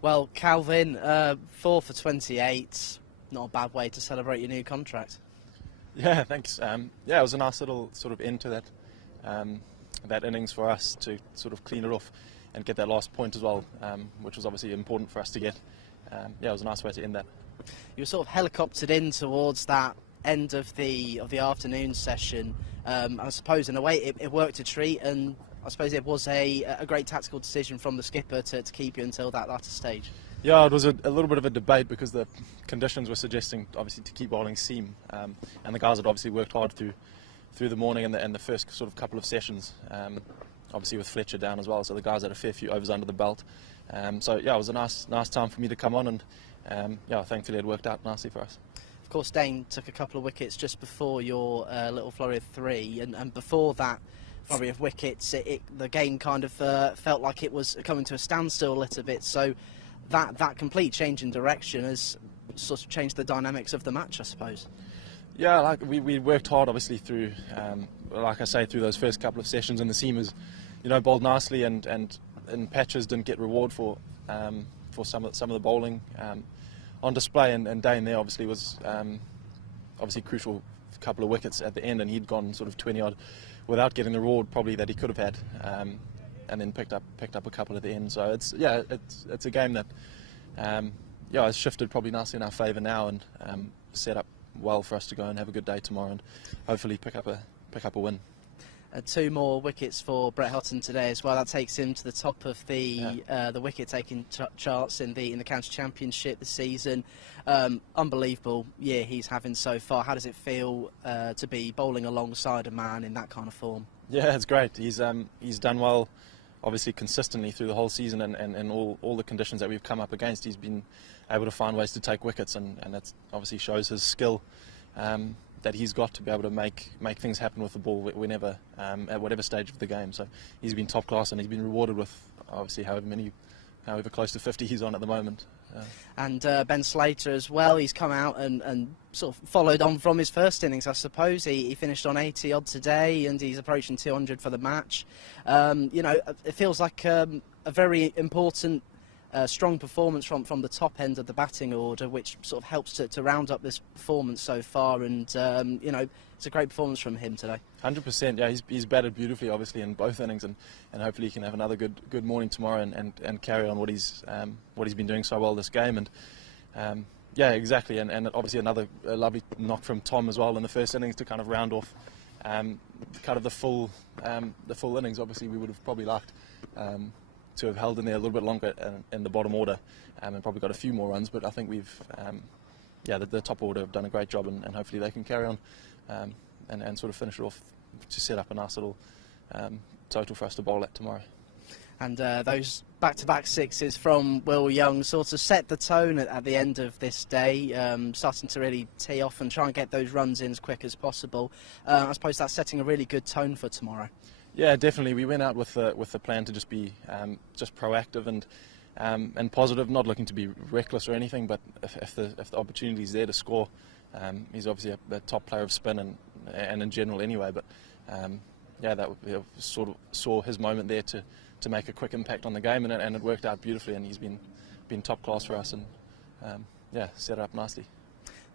Well, Calvin, 4 for 28, not a bad way to celebrate your new contract. Yeah, thanks. Yeah, it was a nice little sort of end to that innings for us to sort of clean it off and get that last point as well, which was obviously important for us to get. Yeah, it was a nice way to end that. You were sort of helicoptered in towards that end of the afternoon session. I suppose in a way it worked a treat, and I suppose it was a great tactical decision from the skipper to keep you until that latter stage. Yeah, it was a little bit of a debate because the conditions were suggesting obviously to keep bowling seam, and the guys had obviously worked hard through the morning and the first sort of couple of sessions, obviously with Fletcher down as well, so the guys had a fair few overs under the belt. So yeah, it was a nice time for me to come on, and yeah, thankfully it worked out nicely for us. Of course, Dane took a couple of wickets just before your little flurry of three, and before that flurry of wickets, the game kind of felt like it was coming to a standstill a little bit. So that complete change in direction has sort of changed the dynamics of the match, I suppose. Yeah, like we worked hard, obviously through, like I say, through those first couple of sessions, and the seamers, bowled nicely, and in patches didn't get reward for some of the bowling on display, and Dane there obviously was obviously crucial couple of wickets at the end, and he'd gone sort of 20 odd without getting the reward probably that he could have had, and then picked up a couple at the end. So it's a game that has shifted probably nicely in our favour now, and set up well for us to go and have a good day tomorrow and hopefully pick up a win. 2 more wickets for Brett Houghton today as well. That takes him to the top of the wicket-taking charts in the county championship this season. Unbelievable year he's having so far. How does it feel to be bowling alongside a man in that kind of form? Yeah, it's great. He's done well, obviously consistently through the whole season, and all the conditions that we've come up against. He's been able to find ways to take wickets, and that obviously shows his skill that he's got to be able to make things happen with the ball whenever, at whatever stage of the game. So he's been top class, and he's been rewarded with obviously however close to 50 he's on at the moment. And Ben Slater as well, he's come out and sort of followed on from his first innings, I suppose. He finished on 80 odd today, and he's approaching 200 for the match. It feels like a very important strong performance from the top end of the batting order, which sort of helps to round up this performance so far, and it's a great performance from him today. 100%, yeah, he's batted beautifully obviously in both innings, and hopefully he can have another good morning tomorrow and carry on what he's been doing so well this game. And yeah, exactly, and obviously another lovely knock from Tom as well in the first innings to kind of round off kind of the full innings. Obviously we would have probably liked to have held in there a little bit longer in the bottom order, and probably got a few more runs, but I think we've the top order have done a great job, and hopefully they can carry on and sort of finish it off to set up a nice little total for us to bowl at tomorrow. And those back-to-back sixes from Will Young sort of set the tone at the end of this day, starting to really tee off and try and get those runs in as quick as possible. I suppose that's setting a really good tone for tomorrow. Yeah, definitely. We went out with the plan to just be just proactive and positive, not looking to be reckless or anything. But if the opportunity is there to score, he's obviously a top player of spin and in general anyway. But that we sort of saw his moment there to make a quick impact on the game, and it worked out beautifully. And he's been top class for us, and set it up nicely.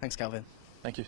Thanks, Calvin. Thank you.